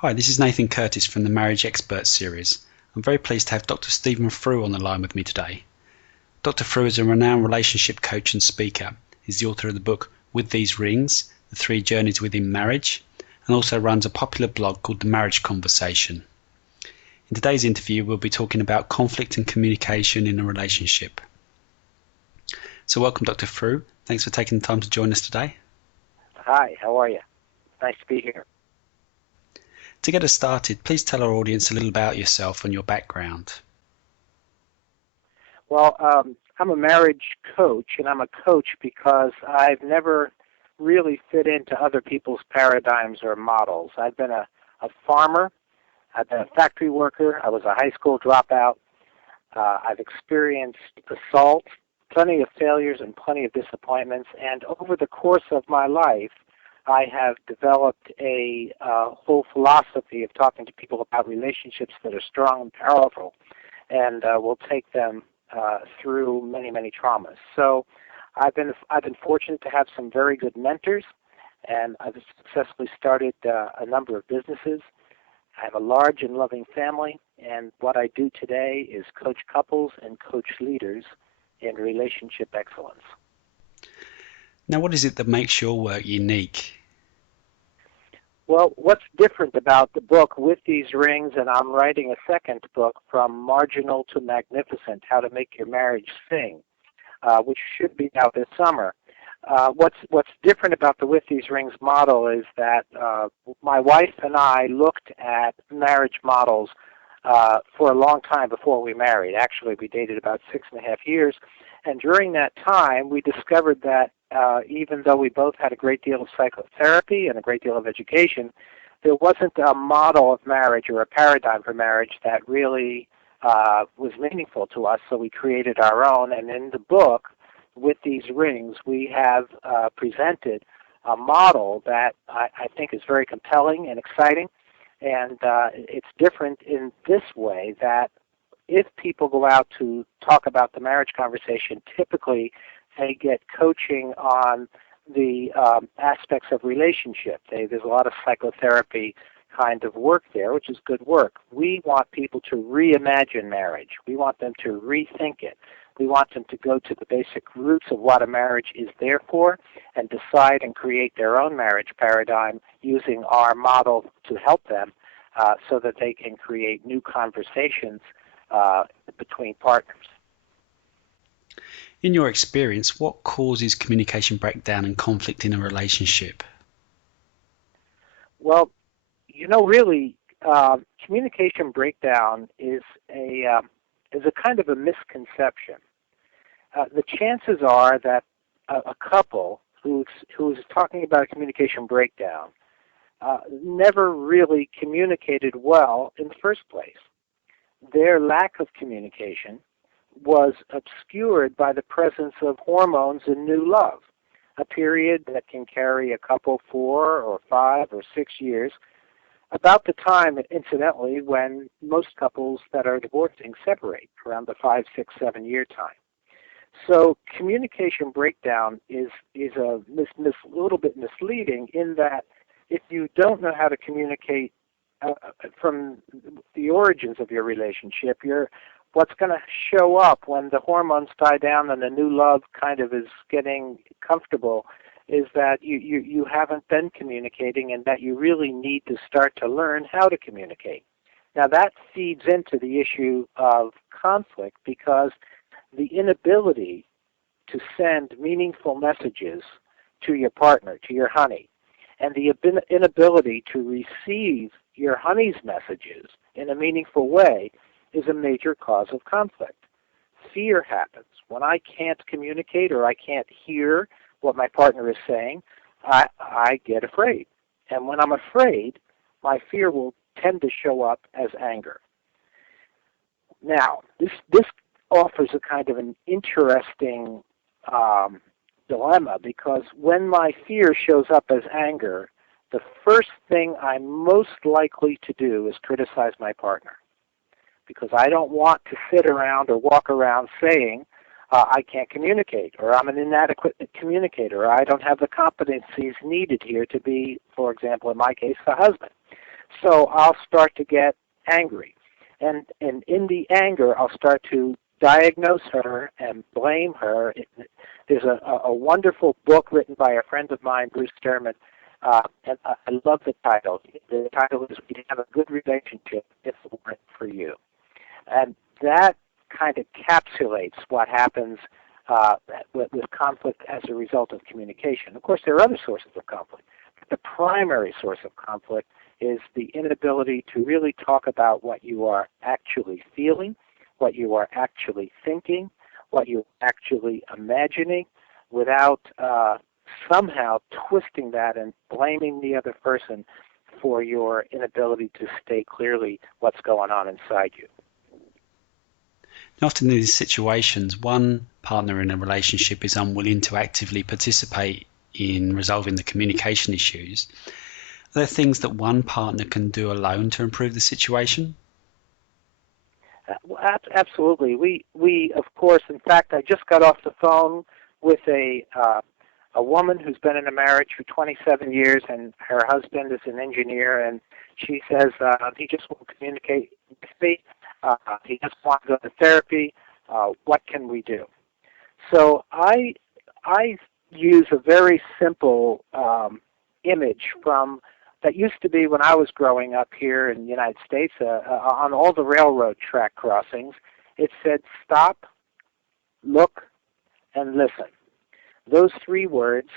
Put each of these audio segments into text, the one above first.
Hi, this is Nathan Curtis from the Marriage Experts series. I'm very pleased to have Dr. Stephen Frew on the line with me today. Dr. Frew is a renowned relationship coach and speaker. He's the author of the book With These Rings, The Three Journeys Within Marriage, and also runs a popular blog called The Marriage Conversation. In today's interview, we'll be talking about conflict and communication in a relationship. So welcome, Dr. Frew. Thanks for taking the time to join us today. Hi, how are you? Nice to be here. To get us started, please tell our audience a little about yourself and your background. Well, I'm a marriage coach, and I'm a coach because I've never really fit into other people's paradigms or models. I've been a farmer. I've been a factory worker. I was a high school dropout. I've experienced assault, plenty of failures and plenty of disappointments, and over the course of my life, I have developed a whole philosophy of talking to people about relationships that are strong and powerful, and will take them through many, many traumas. So I've been fortunate to have some very good mentors, and I've successfully started a number of businesses. I have a large and loving family, and what I do today is coach couples and coach leaders in relationship excellence. Now, what is it that makes your work unique? Well, what's different about the book With These Rings, and I'm writing a second book, From Marginal to Magnificent, How to Make Your Marriage Sing, which should be out this summer. What's different about the With These Rings model is that my wife and I looked at marriage models for a long time before we married. Actually, we dated about 6.5 years, and during that time, we discovered that even though we both had a great deal of psychotherapy and a great deal of education, there wasn't a model of marriage or a paradigm for marriage that really was meaningful to us, so we created our own. And in the book, With These Rings, we have presented a model that I think is very compelling and exciting, and it's different in this way that if people go out to talk about the marriage conversation, typically they get coaching on the aspects of relationship. There's a lot of psychotherapy kind of work there, which is good work. We want people to reimagine marriage. We want them to rethink it. We want them to go to the basic roots of what a marriage is there for and decide and create their own marriage paradigm using our model to help them so that they can create new conversations between partners. In your experience, what causes communication breakdown and conflict in a relationship? Well, really, communication breakdown is a kind of a misconception. The chances are that a couple who is talking about a communication breakdown never really communicated well in the first place. Their lack of communication was obscured by the presence of hormones and new love, a period that can carry a couple 4 or 5 or 6 years, about the time, incidentally, when most couples that are divorcing separate, around the 5, 6, 7-year time. So communication breakdown is a little bit misleading in that if you don't know how to communicate from the origins of your relationship, what's going to show up when the hormones die down and the new love kind of is getting comfortable is that you haven't been communicating and that you really need to start to learn how to communicate. Now that feeds into the issue of conflict because the inability to send meaningful messages to your partner, to your honey, and the inability to receive your honey's messages in a meaningful way is a major cause of conflict. Fear happens. When I can't communicate or I can't hear what my partner is saying, I get afraid. And when I'm afraid, my fear will tend to show up as anger. Now, this offers a kind of an interesting dilemma because when my fear shows up as anger, the first thing I'm most likely to do is criticize my partner because I don't want to sit around or walk around saying I can't communicate or I'm an inadequate communicator or I don't have the competencies needed here to be, for example, in my case, the husband. So I'll start to get angry. And in the anger, I'll start to diagnose her and blame her. There's a wonderful book written by a friend of mine, Bruce Sterman, and I love the title. The title is "We Have a Good Relationship If It Weren't for You." And that kind of encapsulates what happens with conflict as a result of communication. Of course, there are other sources of conflict. But the primary source of conflict is the inability to really talk about what you are actually feeling, what you are actually thinking, what you're actually imagining, without somehow twisting that and blaming the other person for your inability to state clearly what's going on inside you. Often in these situations, one partner in a relationship is unwilling to actively participate in resolving the communication issues. Are there things that one partner can do alone to improve the situation? Absolutely. We of course, in fact, I just got off the phone with a woman who's been in a marriage for 27 years, and her husband is an engineer, and she says he just won't communicate with me. He doesn't want to go to therapy. What can we do? So I use a very simple image from that used to be when I was growing up here in the United States on all the railroad track crossings. It said stop, look, and listen. Those three words,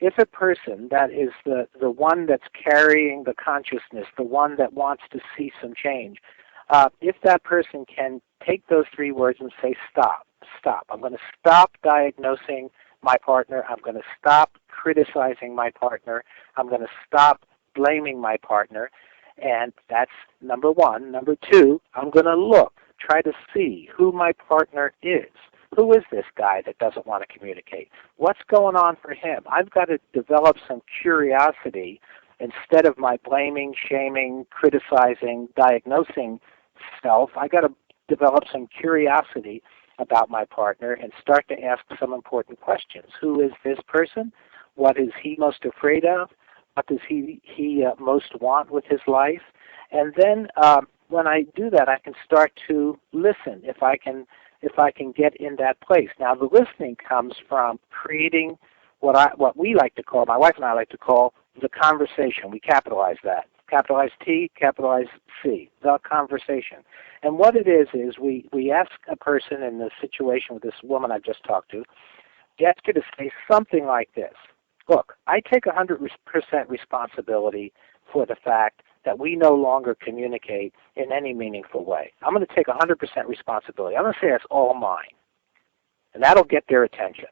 if a person that is the one that's carrying the consciousness, the one that wants to see some change, if that person can take those three words and say stop, I'm going to stop diagnosing my partner, I'm going to stop criticizing my partner, I'm going to stop blaming my partner, and that's number one. Number two, I'm going to look, try to see who my partner is. Who is this guy that doesn't want to communicate? What's going on for him? I've got to develop some curiosity instead of my blaming, shaming, criticizing, diagnosing self. I got to develop some curiosity about my partner and start to ask some important questions. Who is this person? What is he most afraid of? What does he most want with his life? And then when I do that, I can start to listen. If I can get in that place. Now, the listening comes from creating what we like to call, my wife and I like to call, the conversation. We capitalize that. Capitalize T, capitalize C, the conversation. And what it is we ask a person in the situation with this woman I just talked to, we ask her to say something like this. Look, I take 100% responsibility for the fact that we no longer communicate in any meaningful way. I'm going to take 100% responsibility. I'm going to say that's all mine. And that'll get their attention.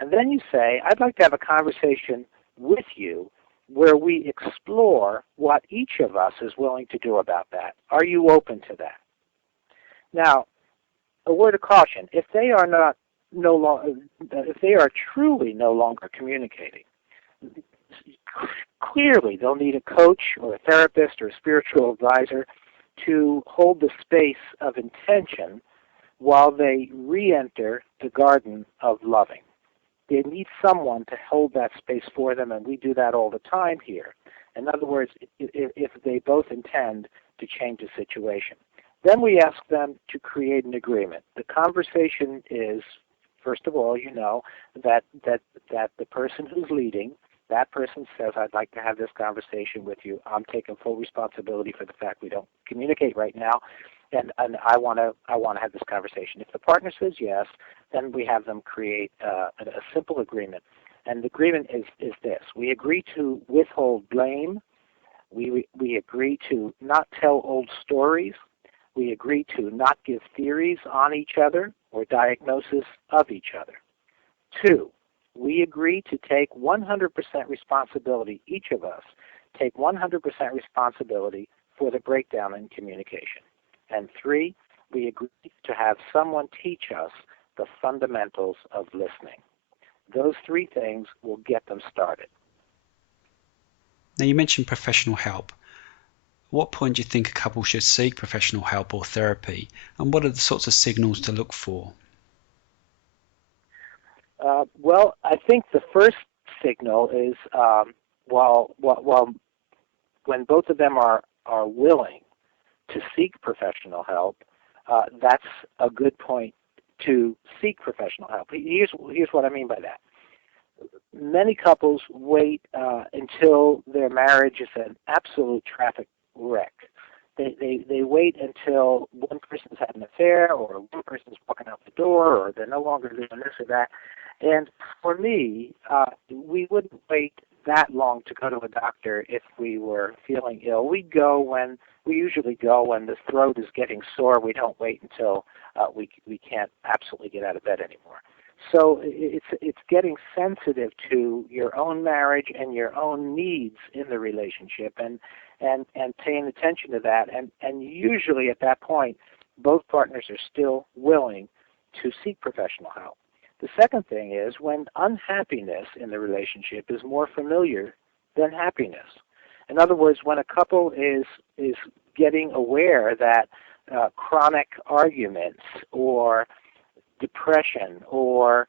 And then you say, I'd like to have a conversation with you where we explore what each of us is willing to do about that. Are you open to that? Now, a word of caution, if they are truly no longer communicating, clearly they'll need a coach or a therapist or a spiritual advisor to hold the space of intention while they re-enter the garden of loving. They need someone to hold that space for them, and we do that all the time here. In other words, if they both intend to change the situation. Then we ask them to create an agreement. The conversation is, first of all, you know, that the person who's leading, that person says, I'd like to have this conversation with you. I'm taking full responsibility for the fact we don't communicate right now, and I want to have this conversation. If the partner says yes, then we have them create a simple agreement. And the agreement is this. We agree to withhold blame. We agree to not tell old stories. We agree to not give theories on each other or diagnosis of each other. 2, we agree to take 100% responsibility, each of us, take 100% responsibility for the breakdown in communication. And 3, we agree to have someone teach us the fundamentals of listening. Those 3 things will get them started. Now, you mentioned professional help. At what point do you think a couple should seek professional help or therapy, and what are the sorts of signals to look for? Well, I think the first signal is while when both of them are willing to seek professional help, that's a good point to seek professional help. Here's what I mean by that. Many couples wait until their marriage is an absolute traffic wreck. They wait until one person's had an affair, or one person's walking out the door, or they're no longer doing this or that. And for me, we wouldn't wait that long to go to a doctor if we were feeling ill. We usually go when the throat is getting sore. We don't wait until we can't absolutely get out of bed anymore. So it's getting sensitive to your own marriage and your own needs in the relationship, and paying attention to that. And usually at that point, both partners are still willing to seek professional help. The second thing is when unhappiness in the relationship is more familiar than happiness. In other words, when a couple is getting aware that chronic arguments or depression or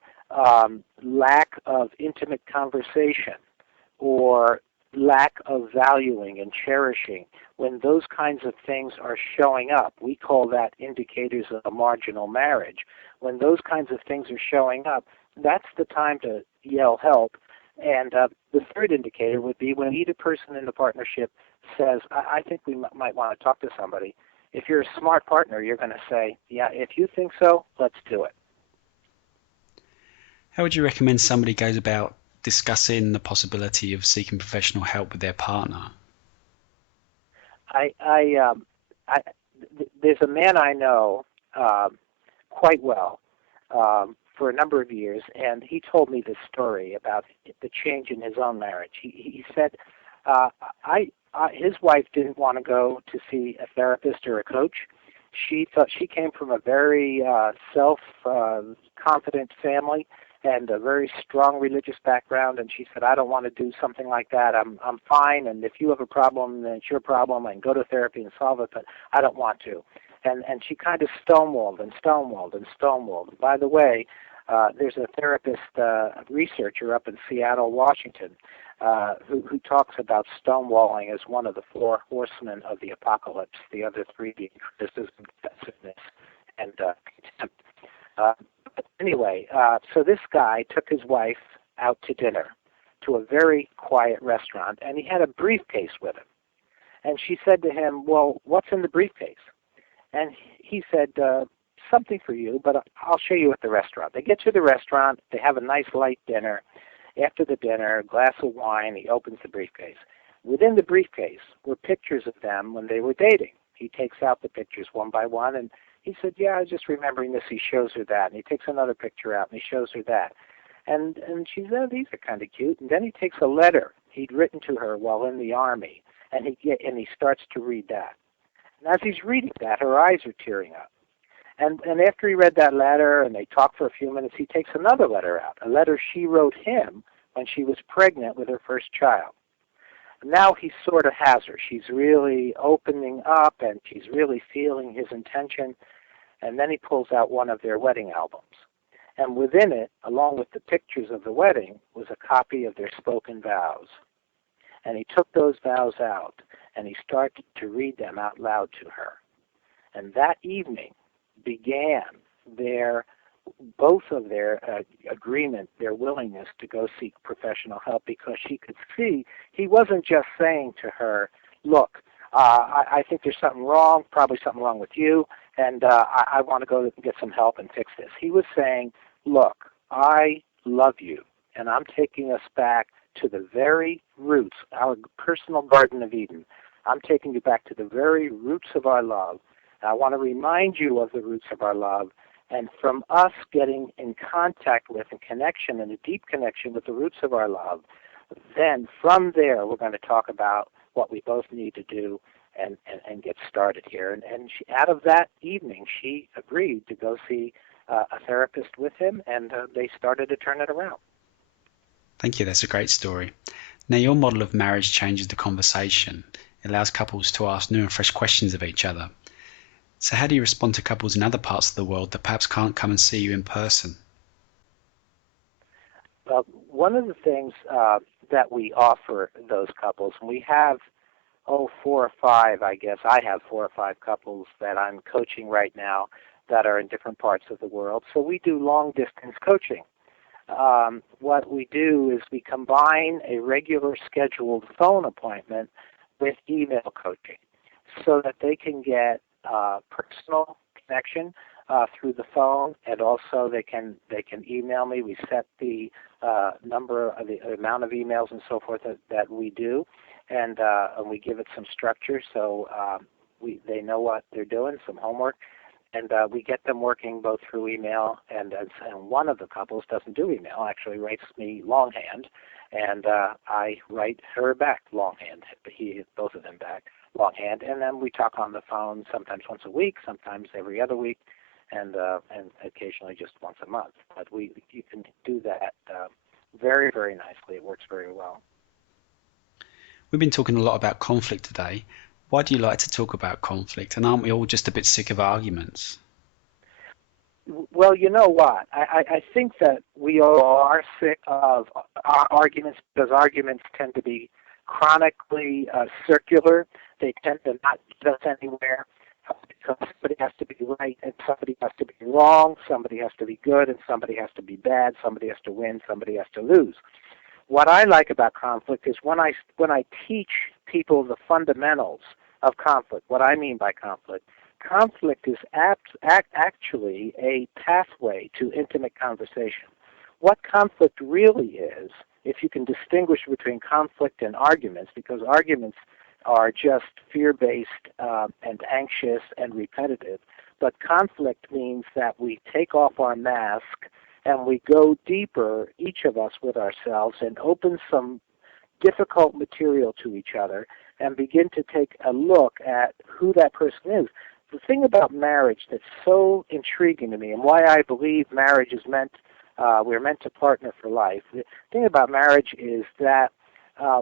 lack of intimate conversation or lack of valuing and cherishing, when those kinds of things are showing up, we call that indicators of a marginal marriage. When those kinds of things are showing up, that's the time to yell help. And the third indicator would be when either person in the partnership says, I think we might want to talk to somebody. If you're a smart partner, you're going to say, yeah, if you think so, let's do it. How would you recommend somebody goes about discussing the possibility of seeking professional help with their partner? There's a man I know quite well for a number of years, and he told me this story about the change in his own marriage. He said his wife didn't want to go to see a therapist or a coach. She thought she came from a very self-confident family and a very strong religious background, and she said, I don't want to do something like that. I'm fine, and if you have a problem, then it's your problem. I can go to therapy and solve it, but I don't want to. And she kind of stonewalled. By the way, there's a therapist, researcher up in Seattle, Washington, who talks about stonewalling as one of the four horsemen of the apocalypse, the other three being criticism, defensiveness, and contempt. But anyway, so this guy took his wife out to dinner to a very quiet restaurant, and he had a briefcase with him. And she said to him, well, what's in the briefcase? And he said, something for you, but I'll show you at the restaurant. They get to the restaurant. They have a nice light dinner. After the dinner, a glass of wine, he opens the briefcase. Within the briefcase were pictures of them when they were dating. He takes out the pictures one by one, and he said, yeah, I was just remembering this. He shows her that. And he takes another picture out, and he shows her that. And she said, oh, these are kind of cute. And then he takes a letter he'd written to her while in the Army, and he starts to read that. And as he's reading that, her eyes are tearing up. And after he read that letter and they talked for a few minutes, he takes another letter out, a letter she wrote him when she was pregnant with her first child. Now he sort of has her. She's really opening up and she's really feeling his intention. And then he pulls out one of their wedding albums. And within it, along with the pictures of the wedding, was a copy of their spoken vows. And he took those vows out and he started to read them out loud to her. And that evening began both of their agreement, their willingness to go seek professional help, because she could see he wasn't just saying to her, look, I think there's something wrong, probably something wrong with you, and I want to go get some help and fix this. He was saying, look, I love you, and I'm taking us back to the very roots, our personal Garden of Eden. I'm taking you back to the very roots of our love. I want to remind you of the roots of our love, and from us getting in contact with and connection, and a deep connection with the roots of our love, then from there we're going to talk about what we both need to do and get started here. And out of that evening, she agreed to go see a therapist with him, and they started to turn it around. Thank you. That's a great story. Now, your model of marriage changes the conversation. It allows couples to ask new and fresh questions of each other. So how do you respond to couples in other parts of the world that perhaps can't come and see you in person? Well, one of the things that we offer those couples, and we have 4 or 5, I guess. I have 4 or 5 couples that I'm coaching right now that are in different parts of the world. So we do long-distance coaching. What we do is we combine a regular scheduled phone appointment with email coaching so that they can get personal connection through the phone, and also they can email me. We set the the amount of emails and so forth that we do, and we give it some structure so they know what they're doing, some homework, and we get them working both through email, and one of the couples doesn't do email, actually writes me longhand, and I write her back longhand, both of them back longhand, and then we talk on the phone sometimes once a week, sometimes every other week, and occasionally just once a month. But you can do that very, very nicely. It works very well. We've been talking a lot about conflict today. Why do you like to talk about conflict? And aren't we all just a bit sick of arguments? Well, you know what? I think that we all are sick of arguments because arguments tend to be chronically circular. They tend to not get us anywhere because somebody has to be right and somebody has to be wrong, somebody has to be good and somebody has to be bad, somebody has to win, somebody has to lose. What I like about conflict is when I teach people the fundamentals of conflict, what I mean by conflict is actually a pathway to intimate conversation. What conflict really is, if you can distinguish between conflict and arguments, because arguments are just fear-based and anxious and repetitive, but conflict means that we take off our mask and we go deeper, each of us with ourselves, and open some difficult material to each other and begin to take a look at who that person is. The thing about marriage that's so intriguing to me and why I believe marriage is we're meant to partner for life. The thing about marriage is that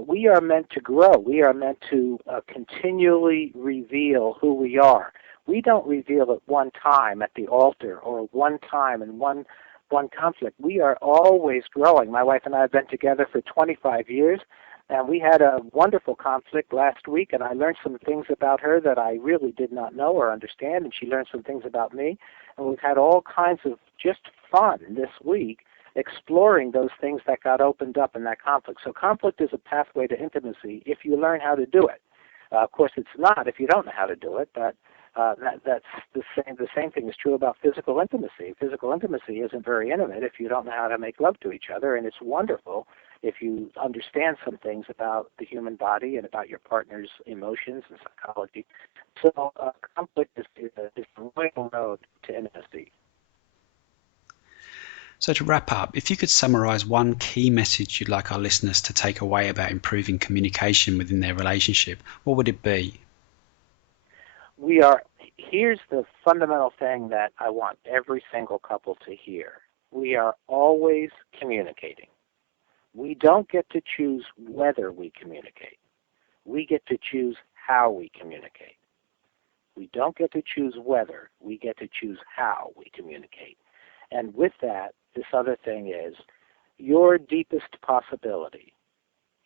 we are meant to grow. We are meant to continually reveal who we are. We don't reveal at one time at the altar or one time in one conflict. We are always growing. My wife and I have been together for 25 years, and we had a wonderful conflict last week, and I learned some things about her that I really did not know or understand, and she learned some things about me. And we've had all kinds of just fun this week exploring those things that got opened up in that conflict. So conflict is a pathway to intimacy if you learn how to do it. Of course, it's not if you don't know how to do it, but that's the same. The same thing is true about physical intimacy. Physical intimacy isn't very intimate if you don't know how to make love to each other, and it's wonderful if you understand some things about the human body and about your partner's emotions and psychology. So conflict is the real road to intimacy. So to wrap up, if you could summarize one key message you'd like our listeners to take away about improving communication within their relationship, what would it be? Here's the fundamental thing that I want every single couple to hear. We are always communicating. We don't get to choose whether we communicate. We get to choose how we communicate. We don't get to choose whether. We get to choose how we communicate. And with that, this other thing is your deepest possibility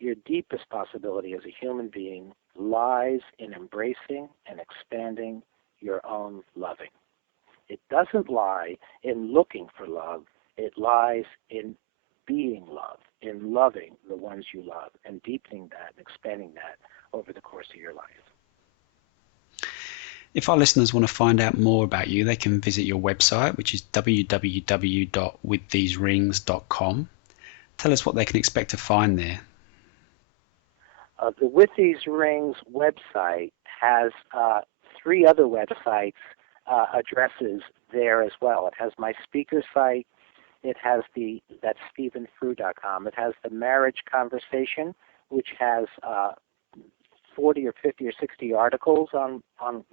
as a human being lies in embracing and expanding your own loving. It doesn't lie in looking for love. It lies in being love, in loving the ones you love, and deepening that, and expanding that over the course of your life. If our listeners want to find out more about you, they can visit your website, which is www.withtheserings.com. Tell us what they can expect to find there. The With These Rings website has 3 other websites addresses there as well. It has my speaker site. It has that's StephenFrew.com. It has the Marriage Conversation, which has 40 or 50 or 60 articles on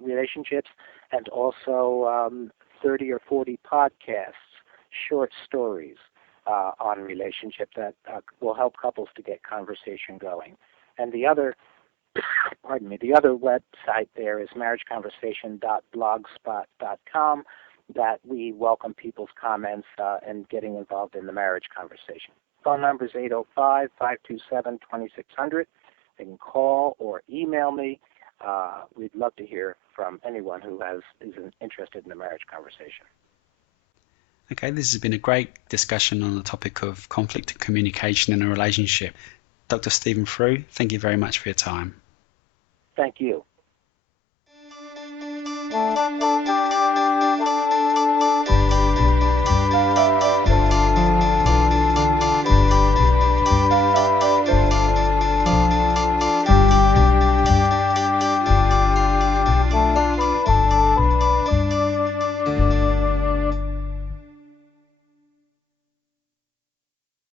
relationships, and also 30 or 40 podcasts, short stories on relationship that will help couples to get conversation going. And the other website there is marriageconversation.blogspot.com, that we welcome people's comments and getting involved in the marriage conversation. Phone number is 805-527-2600. They can call or email me. We'd love to hear from anyone who is interested in the marriage conversation. Okay, this has been a great discussion on the topic of conflict and communication in a relationship. Dr. Stephen Frew, thank you very much for your time. Thank you.